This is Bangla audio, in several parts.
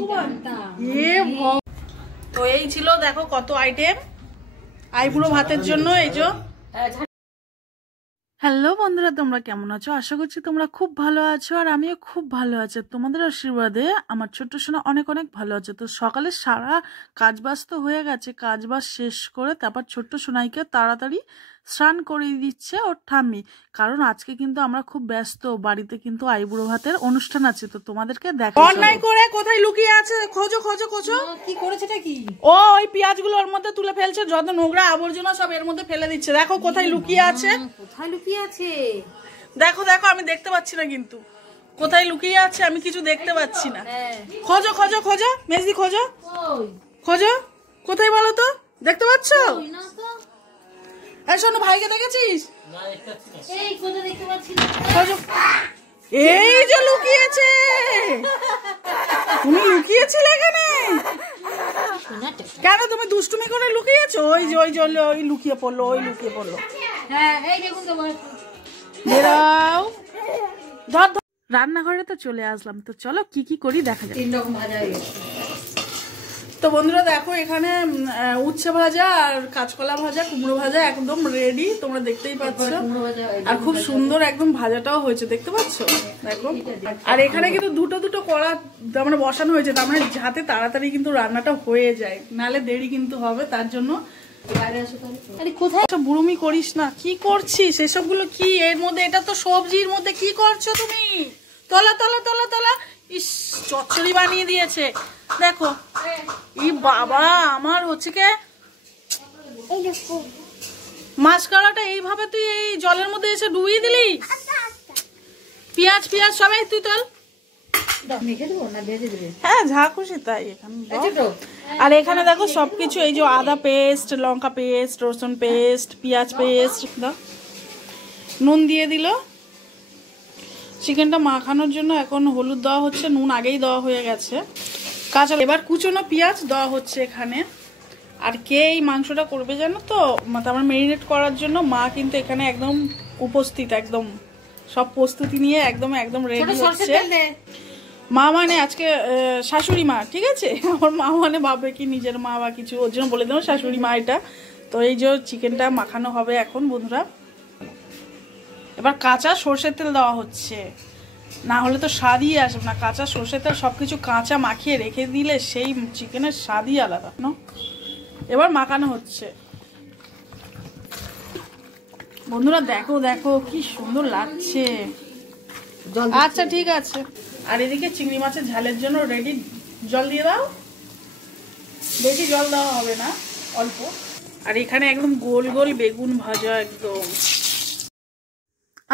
ভগবান। তো এই ছিল দেখো কত আইটেম আইবুড়ো ভাতের জন্য। এই যে হ্যালো বন্ধুরা, তোমরা কেমন আছো? আশা করছি তোমরা খুব ভালো আছো, আর আমিও খুব ভালো আছি। তোমাদের আশীর্বাদে আমার ছোট্ট সোনা অনেক অনেক ভালো আছে। তো সকালে সারা কাজবাজ তো হয়ে গেছে, কাজবাজ শেষ করে তারপর ছোট্ট সোনাইকে তাড়াতাড়ি স্নান করিয়ে দিচ্ছে ওর ঠাম্মি, কারণ আজকে কিন্তু আমরা খুব ব্যস্ত, বাড়িতে কিন্তু আইবুড়ো ভাতের অনুষ্ঠান আছে। তো তোমাদেরকে দেখো অন্যায় করে কোথায় লুকিয়ে আছে, খোঁজো খোঁজো খোঁজো। কি করেছেটা কি? ও ওই পেঁয়াজগুলো ওর মধ্যে তুলে ফেলছে, যত নোংরা আবর্জনা সব এর মধ্যে ফেলে দিচ্ছে। দেখো কোথায় লুকিয়ে আছে, কোথায় লুকিয়ে আছে দেখো দেখো, আমি দেখতে পাচ্ছি না, কিন্তু কোথায় লুকিয়ে আছে আমি কিছু দেখতে পাচ্ছি না। খোঁজো খোঁজো খোঁজো মেজদি, খোঁজো খোঁজো, কোথায় বলো তো, দেখতে পাচ্ছ? শোনো, ভাইকে দেখেছিস? এই যে লুকিয়েছে, তুমি লুকিয়েছিলে এখানে কেন? তুমি দুষ্টুমি করে লুকিয়েছো? ওই যে ওই জল ওই লুকিয়ে পড়লো, ওই লুকিয়ে পড়লো। বেরাও, ধর ধর। রান্নাঘরে তো চলে আসলাম, তো চলো কি কি করি দেখা যাক। 3 রকম ভাজা হয়ে গেছে। তো বন্ধুরা দেখো, এখানে উচ্ছে ভাজা আর কাঁচকলা ভাজা, কুমড়ো ভাজা একদম রেডি, তোমরা দেখতেই পাচ্ছ। আর খুব সুন্দর একদম ভাজাটাও হয়েছে, দেখতে পাচ্ছ দেখো। আর এখানে কিন্তু দুটো দুটো কড়া মানে বসানো হয়েছে, তার মানে যাতে তাড়াতাড়ি কিন্তু রান্নাটা হয়ে যায়, নালে দেরি কিন্তু হবে। তার জন্য কোথায় বুড়ুমি করিস না, কি করছিস এসবগুলো? কি এর মধ্যে? এটা তো সবজির মধ্যে, কি করছো তুমি? তোলা তোলা তোলা তোলা। ইস, চচ্চড়ি বানিয়ে দিয়েছে দেখো। ই বাবা, আমার হচ্ছে কে মাছ কালাটা এইভাবে তুই এই জলের মধ্যে এসে ডুবিয়ে দিলি। পেঁয়াজ পেঁয়াজ সবাই তুই তোল। হ্যাঁ, যা খুশি তাই এখানে। আর এখানে দেখো সবকিছু, এই যে আদা পেস্ট, লঙ্কা পেস্ট, রসুন পেস্ট, পেঁয়াজ পেস্ট, নুন দিয়ে দিল। চিকেনটা মাখানোর জন্য এখন হলুদ দেওয়া হচ্ছে, নুন আগেই দেওয়া হয়ে গেছে। কাঁচা এবার কুচনো পেঁয়াজ দেওয়া হচ্ছে এখানে। আর কে এই মাংসটা করবে জানো তো, আমার ম্যারিনেট করার জন্য মা কিন্তু এখানে একদম উপস্থিত, একদম সব প্রস্তুতি নিয়ে একদম একদম রেডি হচ্ছে। মা মানে আজকে শাশুড়ি মা, ঠিক আছে? আমার মা মানে ভাববে কি নিজের মা বা কিছু, ওর জন্য বলে দেবো শাশুড়ি মা এটা। তো এই যে চিকেনটা মাখানো হবে এখন বন্ধুরা। এবার কাঁচা সর্ষের তেল দেওয়া হচ্ছে, না হলে তো স্বাদই আসবে না। কাঁচা সর্ষের তেল সবকিছু কাঁচা মাখিয়ে রেখে দিলে সেই চিকেনের স্বাদই আলাদা। এবার মাখানো হচ্ছে বন্ধুরা, দেখো দেখো কি সুন্দর লাগছে। আচ্ছা ঠিক আছে। আর এদিকে চিংড়ি মাছের ঝালের জন্য রেডি, জল দিয়ে দাও। বেশি জল দেওয়া হবে না, অল্প। আর এখানে একদম গোল গোল বেগুন ভাজা একদম।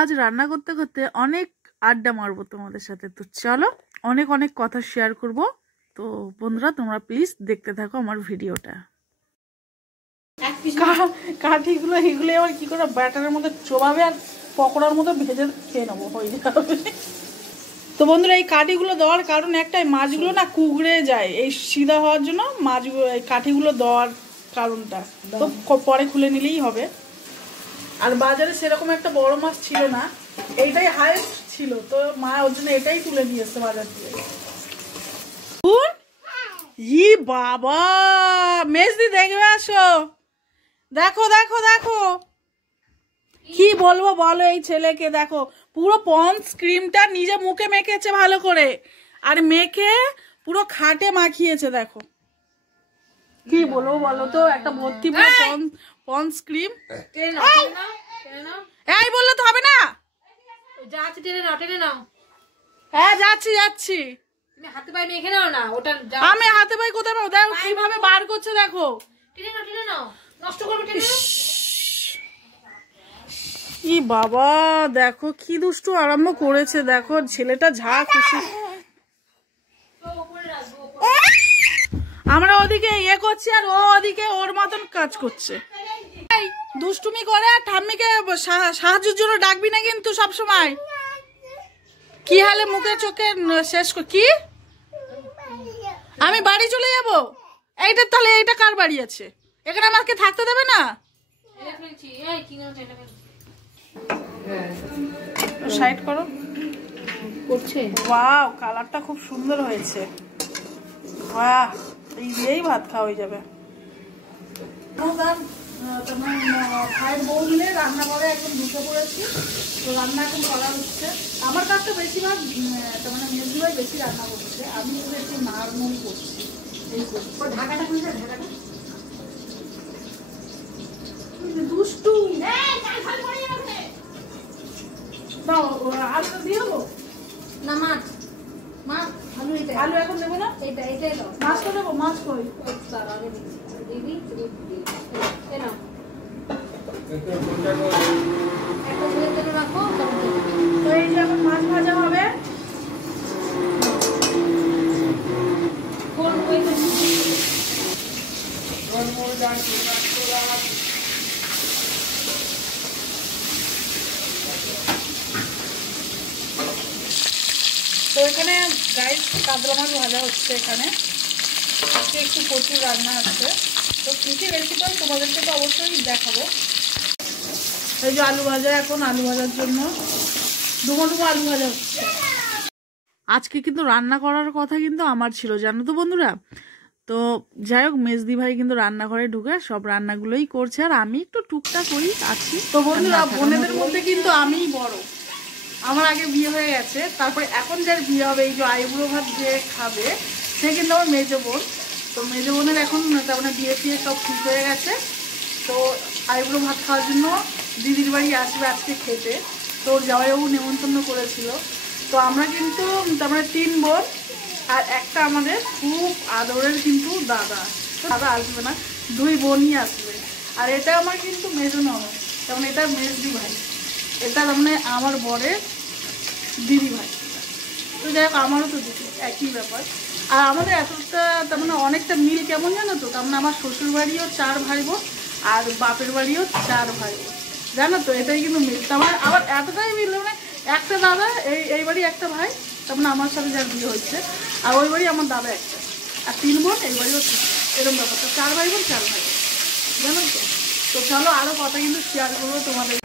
আজ রান্না করতে করতে অনেক আড্ডা মারবো তোমাদের সাথে, তো চলো অনেক অনেক কথা শেয়ার করব। তো বন্ধুরা তোমরা প্লিজ দেখতে থাকো আমার ভিডিওটা। কাঠিগুলো এগুলো আবার কি করে ব্যাটারের মধ্যে চোবাবে আর পকোড়ার মতো ভেজে খেয়ে নেবো, হয়ে যাবে। তো বন্ধুরা এই কাঠিগুলো দেওয়ার কারণ একটাই, মাছগুলো না কুগড়ে যায়, এই সিধা হওয়ার জন্য মাছগুলো এই কাঠিগুলো দেওয়ার কারণটা। তো পরে খুলে নিলেই হবে। আর বাজারে সেরকম একটা বড় মাছ ছিল না, এইটাই হাইস্ট ছিল, তো মা ওর জন্য এটাই তুলে নিয়ে এসছে বাজার থেকে। ই বাবা, মেজদি দেখবে আসো, দেখো দেখো দেখো, কি বলবো বলো এই ছেলেকে। দেখো পুরো পন্স ক্রিমটা নিজে মুখে মেখেছে ভালো করে, আর মেখে পুরো খাটে মাখিয়েছে। দেখো কি বলবো বলো তো, একটা ভর্তি পন্স ক্রিম। এই বললে তো হবে না, হ্যাঁ যাচ্ছি যাচ্ছি। আমি হাতে পাই কোথায় পাবো? দেখো কিভাবে বার করছে, দেখো। ই বাবা, দেখো কি দুষ্টু আরম্ভ করেছে, দেখো ছেলেটা যা খুশি। আমরা ওদিকে ইয়ে করছি আর ও ওদিকে ওর মতন কাজ করছে। দুষ্টুমি করে আর ঠাম্মিকে সাহায্যের জন্য ডাকবি না কিন্তু সব সময়। কি হালে মুখে চোখে শেষ কি? আমি বাড়ি চলে যাব? এইটা তাহলে এইটা কার বাড়ি আছে? এখানে আমাকে থাকতে দেবে না? সাইড করো। করছে। ওয়াও, কালারটা খুব সুন্দর হয়েছে। বাহ, এই দিয়েই ভাত খাওয়া হয়ে যাবে। ভাইয়ের বউ মিলে রান্না করে একদম ঢুকে পড়েছি। তো রান্না এখন করা হচ্ছে। আমার কাছে বেশিরভাগ মানে মেজুরাই বেশি রান্না করছে, আমি শুধু একটু নাড়মুড়ি করছি। এই ঢাকাটা খুলছে, ঢাকাটা দুষ্টু আলু দিয়ে দেবো না? মাছ মাছ আলু, আলু এখন দেবো না? এটাই মাছ তো দেবো। মাছ কই তো এই যে এখন মাছ ভাজা হবে। তো এখানে গাইস কাতলা মাছ ভাজা হচ্ছে। এখানে আজকে একটু প্রচুর রান্না আছে। তো কী কী রেসিপি তোমাদেরকে তো অবশ্যই দেখাবো। এই যে আলু ভাজা, এখন আলু ভাজার জন্য ডুমো ডুমো আলু ভাজা হচ্ছে। আজকে কিন্তু রান্না করার কথা কিন্তু আমার ছিল, জানো তো বন্ধুরা। তো যাই হোক, মেজদি ভাই কিন্তু রান্নাঘরে ঢুকে সব রান্নাগুলোই করছে, আর আমি একটু টুকটাক করি আছি। তো বন্ধুরা, বোনেদের মধ্যে কিন্তু আমিই বড়। আমার আগে বিয়ে হয়ে গেছে, তারপরে এখন যার বিয়ে হবে, এই যে আইবুড়ো ভাত যে খাবে সে কিন্তু আমার মেজো বোন। তো মেজো বোনের এখন তার মানে বিয়ে ফিয়ে সব ঠিক হয়ে গেছে। তো আইবুড়ো ভাত খাওয়ার জন্য দিদির বাড়ি আসবে আজকে খেতে। তো ওর জামাইবাবু নেমন্তন্ন করেছিল। তো আমরা কিন্তু তার মানে 3 বোন, আর একটা আমাদের খুব আদরের কিন্তু দাদা। তো দাদা আসবে না, 2 বোনই আসবে। আর এটা আমার কিন্তু মেজো ননদ, তেমন এটা মেজদি ভাই, এটা তার মানে আমার বরের দিদি ভাই। তো যাই হোক, আমারও তো দিদি, একই ব্যাপার। আর আমাদের এতটা তার মানে অনেকটা মিল, কেমন জানো তো। তার মানে আমার শ্বশুর বাড়িও 4 ভাই বোন, আর বাপের বাড়িও 4 ভাই বোন, জানো তো। এটাই কিন্তু মিল। তার আবার এতটাই মিল, মানে একটা দাদা, এই বাড়ি একটা ভাই, তার মানে আমার সাথে যার বিয়ে হচ্ছে, আর ওই বাড়ি আমার দাদা একটা, আর 3 বোন, এই বাড়িও 3, এরকম ব্যাপার। তো 4 ভাই বোন 4 ভাই, জানো তো। তো চলো আরও কথা কিন্তু শেয়ার করবো তোমাদের।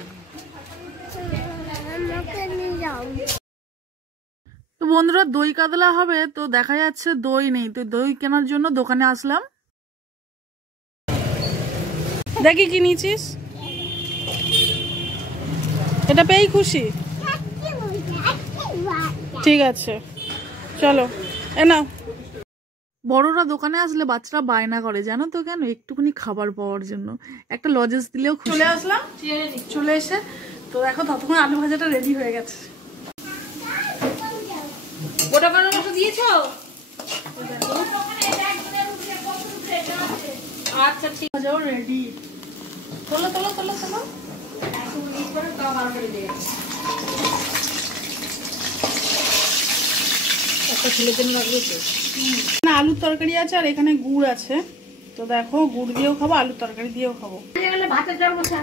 তো বন্ধুরা, দই কাতলা হবে, তো দেখা যাচ্ছে দই নেই। তো দই কেনার জন্য দোকানে আসলাম। দেখি কি নিয়েছিস, এটা পেয়েই খুশি? ঠিক আছে, চলো এ নাও। বড়রা দোকানে আসলে বাচ্চারা বায়না করে, জানো তো কেন? একটুখানি খাবার পাওয়ার জন্য। একটা লজেন্স দিলেও চলে আসলাম। চলে এসে তো দেখো ততক্ষণ আলু ভাজাটা রেডি হয়ে গেছে। গোটা গরম মশলা দিয়েছো? আচ্ছা ঠিক আছে, রেডি। তোলো তোলো তোলো তোলো। একটা ছেলের জন্য রাখবে তো। না, আলুর তরকারি আছে, আর এখানে গুড় আছে। তো দেখো, গুড় দিয়েও খাবো, আলুর তরকারি দিয়েও খাবো। ভাতের জল বসা।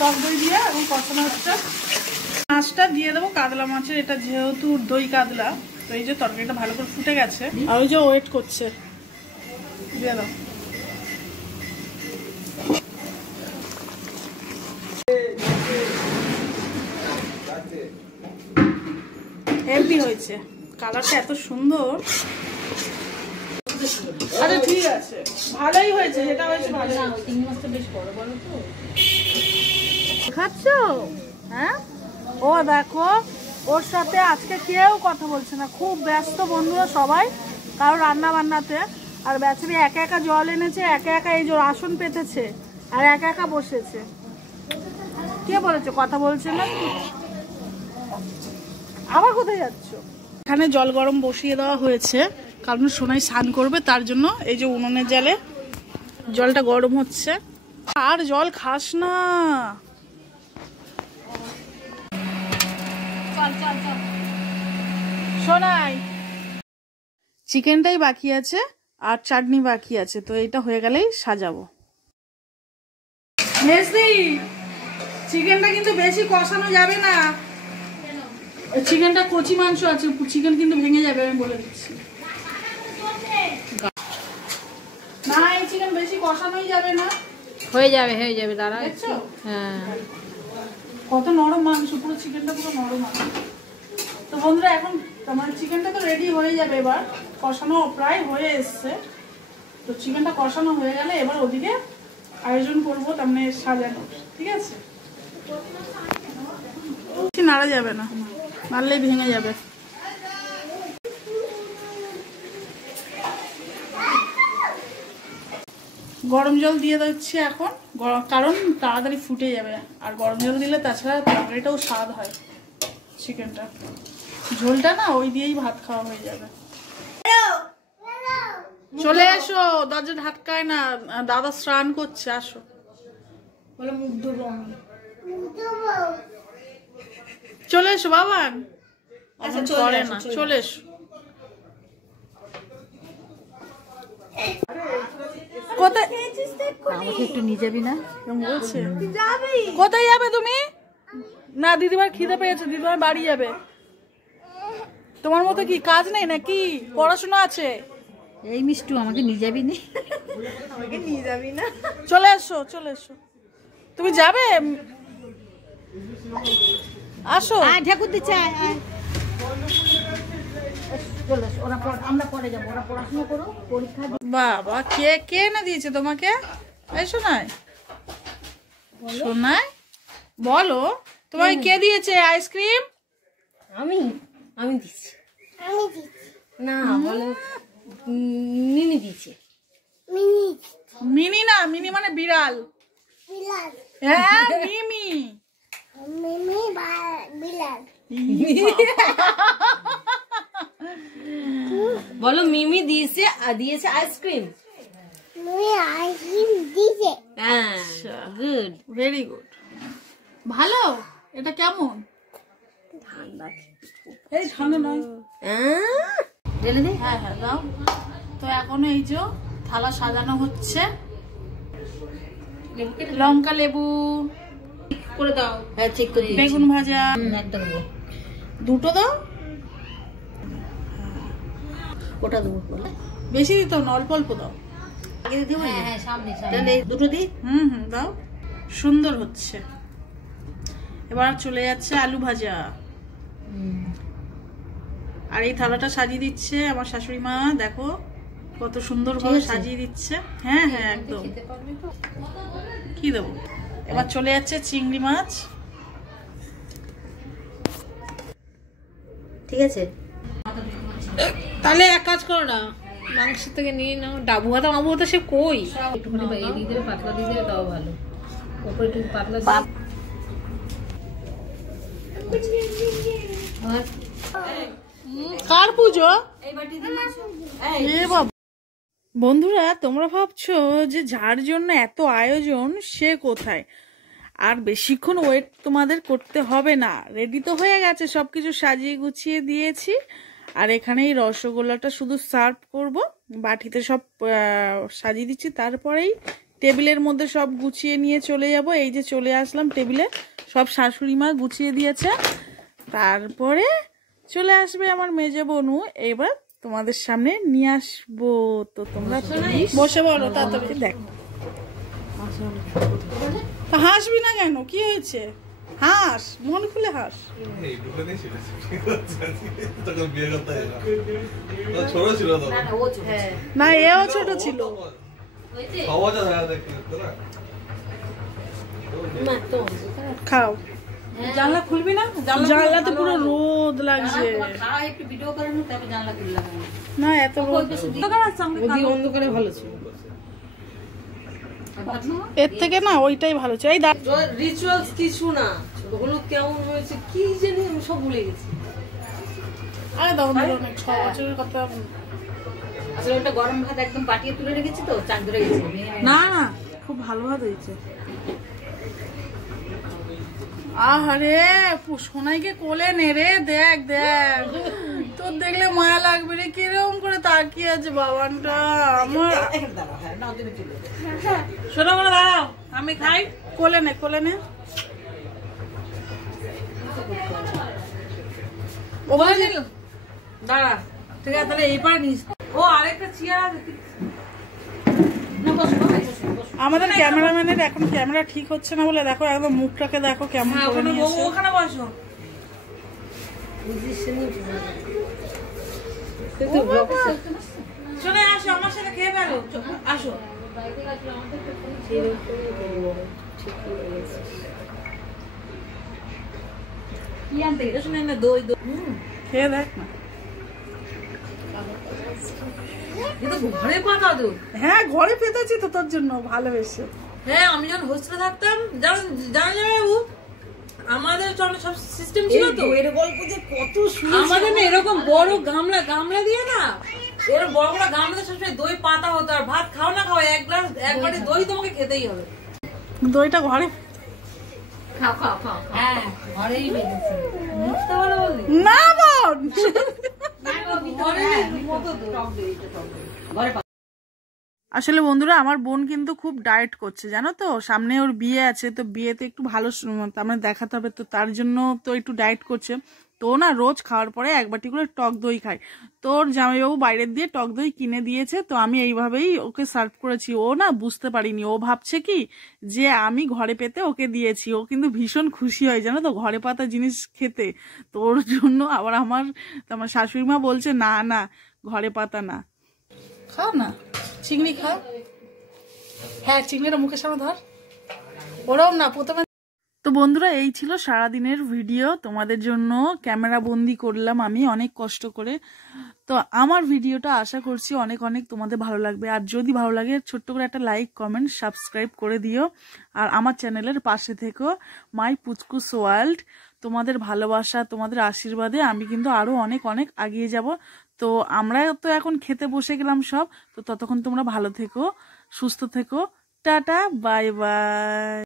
টক দই দিয়ে এবং কষানো হচ্ছে। মাছটা দিয়ে দেবো, কাতলা মাছের। এটা যেহেতু দই কাতলা, তো এই যে তরকারিটা ভালো করে ফুটে গেছে, আর ওই যে ওয়েট করছে, দিয়ে দাও। হেভি হয়েছে, কালারটা এত সুন্দর। আচ্ছা ঠিক আছে, ভালোই হয়েছে, যেটা হয়েছে ভালো। চিংড়ি মাছটা বেশ বড় বড় তো। খাচ্ছ? হ্যাঁ, ও দেখো, ওর সাথে আজকে কেউ কথা বলছে না, খুব ব্যস্ত বন্ধুরা সবাই, কারো রান্না বান্নাতে। আর বেচারি একা একা জল এনেছে, একা একা এই যে আসন পেতেছে, আর একা একা বসেছে। কে বলেছে কথা বলছে না? আবার কোথায় যাচ্ছ? এখানে জল গরম বসিয়ে দেওয়া হয়েছে, কারণ সোনাই স্নান করবে, তার জন্য এই যে উনুনের জালে জলটা গরম হচ্ছে। আর জল খাস না। সোনাই, চিকেনটাই বাকি আছে আর চাটনি বাকি আছে, তো এটা হয়ে গেলেই সাজাবো। মেজদি, চিকেনটা কিন্তু বেশি কষানো যাবে না। চিকেনটা কচি মাংস আছে, চিকেন কিন্তু ভেঙে যাবে, আমি বলে দিচ্ছি। না এই চিকেন বেশি কষানোই যাবে না। হয়ে যাবে দাঁড়া। হ্যাঁ কত নরম মাংস, পুরো চিকেনটা পুরো নরম মাংস। তো বন্ধুরা এখন তোমার চিকেনটা তো রেডি হয়ে যাবে, এবার কষানো প্রায় হয়ে এসছে। তো চিকেনটা কষানো হয়ে গেলে এবার ওদিকে আয়োজন করবো, তার মানে সাজানো, ঠিক আছে? নাড়া যাবে না, নাড়লেই ভেঙে যাবে। গরম জল দিয়ে দিচ্ছি এখন, কারণ তাড়াতাড়ি ফুটে যাবে। আর গরম জল দিলে তাছাড়া তরকারিটাও স্বাদ হয় চিকেনটা। ঝোলটা না ওই দিয়েই ভাত খাওয়া হয়ে যাবে। চলে এসো, দরজা ধাক্কায় না, দাদা স্নান করছে, আসো। চলে এসো বাবান, করে না, চলে এসো। কোথায় আমাকে একটু নিয়ে যাবি না? বলছে কোথায় যাবে তুমি? না দিদিমার খিদে পেয়েছে, দিদিমার বাড়ি যাবে। তোমার মতো কি কাজ নেই নাকি? পড়াশোনা আছে। এই মিষ্টু আমাকে নিয়ে যাবি না? আমাকে নিয়ে যাবি না? চলে এসো, চলে এসো। তুমি যাবে? আসো। ঠাকুর দিচ্ছে। আমরা পরে যাবো, ওরা পড়াশোনা করো, পরীক্ষা। বাবা কে কে না দিয়েছে তোমাকে? এই শোনাই, শোনাই বলো, তোমাকে কে দিয়েছে আইসক্রিম? আমি দিচ্ছি। না বলো, মিনি দিয়েছে। মিনি না, মিনি মানে বিড়াল। হ্যাঁ মিমি। বলো মিমি দিয়েছে আইসক্রিম। Good, very good. ভালো। এটা কেমন? এই ঠান্ডা নয়। ঢেলে দে। হ্যাঁ হ্যাঁ দাও। তো এখন এই যে থালা সাজানো হচ্ছে, লঙ্কা লেবু করে দাও। হ্যাঁ চেক করে দিচ্ছি। বেগুন ভাজা একটা দেবো, দুটো দাও। ওটা দেবো। বেশি দিতে না, অল্প অল্প দাও। আগে দিতে হবে। হ্যাঁ সামনে তাহলে দুটো দিই। হুম দাও। সুন্দর হচ্ছে। এবার চলে যাচ্ছে আলু ভাজা। আর এই থালাটা সাজিয়ে দিচ্ছে আমার শাশুড়ি মা, দেখো কত সুন্দর ভাবে সাজিয়ে দিচ্ছে। হ্যাঁ হ্যাঁ একদম। কি দেবো? এবার চলে যাচ্ছে চিংড়ি মাছ। ঠিক আছে, তাহলে এক কাজ করো না, মাংস থেকে নিয়ে নাও। ডাবু হাতা মাবু হাতা সে কই? একটুখানি বাইরে দিয়ে দেবে, পাতলা দিয়ে দেবে, তাও ভালো। ওপরে একটু পাতলা কার পুজো? বন্ধুরা তোমরা ভাবছো যে যার জন্য এত আয়োজন সে কোথায়? আর বেশিক্ষণ ওয়েট তোমাদের করতে হবে না, রেডি তো হয়ে গেছে, সবকিছু সাজিয়ে গুছিয়ে দিয়েছি। আর এখানে এই রসগোল্লাটা শুধু সার্ভ করব, বাটিতে সব সাজিয়ে দিচ্ছি, তারপরেই টেবিলের মধ্যে সব গুছিয়ে নিয়ে চলে যাব। এই যে চলে আসলাম টেবিলে, সব শাশুড়ি মা গুছিয়ে দিয়েছে। তারপরে চলে আসবে আমার মেজে বোনু, এবার তোমাদের সামনে নিয়ে আসবো। তো তোমরা বসে বলো তাড়াতাড়ি। দেখ হাসবি না কেন? কি হয়েছে? হাস, মন খুলে হাস। না এও ছোট ছিল। খাও। জানলা খুলবি না? জানলাতে পুরো রোদ লাগছে। না এত রোদ অন্ধকারে ভালো ছিল। এর থেকে না ওইটাই ভালো ছিল। এই রিচুয়ালস কিছু না, হলুদ কেমন হয়েছে কি জানি আমি সব ভুলে গেছি। আরে দাও অনেক 6 বছরের কথা। আসলে ওটা গরম ভাত একদম পাটিয়ে তুলে রেখেছি তো, চাক ধরে গেছে। না না খুব ভালো ভাত হয়েছে। আহারে সোনাইকে কোলে নে রে, দেখ দেখ, তোর দেখলে মায়া লাগবে রে। কিরকম করে তাকিয়ে আছে বাবানটা আমার। সোনা করে দাঁড়াও, আমি খাই। কোলে নে, কোলে নে। ও বলে দিল দাঁড়া, ঠিক আছে তাহলে এইবার নিস। ও আরেকটা চেয়ার আছে। না বসো বসো, বসো। আমাদের ক্যামেরাম্যানের এখন ক্যামেরা ঠিক হচ্ছে না বলে দেখো একদম মুখটাকে দেখো কেমন হ্যাঁ করে ওখানে নিয়েছে। ওখানে বসো। চলে আসো আমার সাথে খেয়ে ফেলো, আসো। কি আনতে গেছো? না দই দই। খেয়ে দেখ না। এটা তো ঘরে পাতা তো। হ্যাঁ ঘরে পেতেছি তো তোর জন্য ভালোবেসে। হ্যাঁ আমি যখন হোস্টেলে থাকতাম জানা বাবু, আমাদের সব সিস্টেম ছিল তো। এর গল্প যে কত আমাদের না এরকম বড় গামলা দিয়ে না, এরকম বড় বড় গামলাতে সবসময় দই পাতা হতো। আর ভাত খাও না খাও, এক গ্লাস এক বাটি দই তোমাকে খেতেই হবে। দইটা ঘরে খাও খাও খাও, হ্যাঁ ঘরেই বেঁধেছে। মিথ্যা বলে বললি? না বোন। ঘরের মতো টক দই, এটা টক দই। ঘরে আসলে বন্ধুরা আমার বোন কিন্তু খুব ডায়েট করছে জানো তো, সামনে ওর বিয়ে আছে, তো বিয়েতে একটু ভালো তার মানে দেখাতে হবে, তো তার জন্য তো একটু ডায়েট করছে। তো না রোজ খাওয়ার পরে এক বাটি করে টক দই খায়। তোর জামাইবাবু বাইরের দিয়ে টক দই কিনে দিয়েছে, তো আমি এইভাবেই ওকে সার্ভ করেছি। ও না বুঝতে পারিনি, ও ভাবছে কি যে আমি ঘরে পেতে ওকে দিয়েছি। ও কিন্তু ভীষণ খুশি হয় জানো তো ঘরে পাতা জিনিস খেতে। তো ওর জন্য আবার আমার শাশুড়ি মা বলছে না না ঘরে পাতা না, খাও না চিংড়ি খাও। হ্যাঁ চিংড়িটা মুখের সামনে ধর, ওরম না প্রথমে। তো বন্ধুরা এই ছিল সারাদিনের ভিডিও, তোমাদের জন্য ক্যামেরা বন্দি করলাম আমি অনেক কষ্ট করে। তো আমার ভিডিওটা আশা করছি অনেক অনেক তোমাদের ভালো লাগবে। আর যদি ভালো লাগে ছোট্ট করে একটা লাইক কমেন্ট সাবস্ক্রাইব করে দিও। আর আমার চ্যানেলের পাশে থেকো, মাই পুচকুস ওয়ার্ল্ড। তোমাদের ভালোবাসা তোমাদের আশীর্বাদে আমি কিন্তু আরো অনেক অনেক এগিয়ে যাব। তো আমরা তো এখন খেতে বসে গেলাম সব। তো ততক্ষণ তোমরা ভালো থেকো, সুস্থ থেকো, টাটা বাই বাই।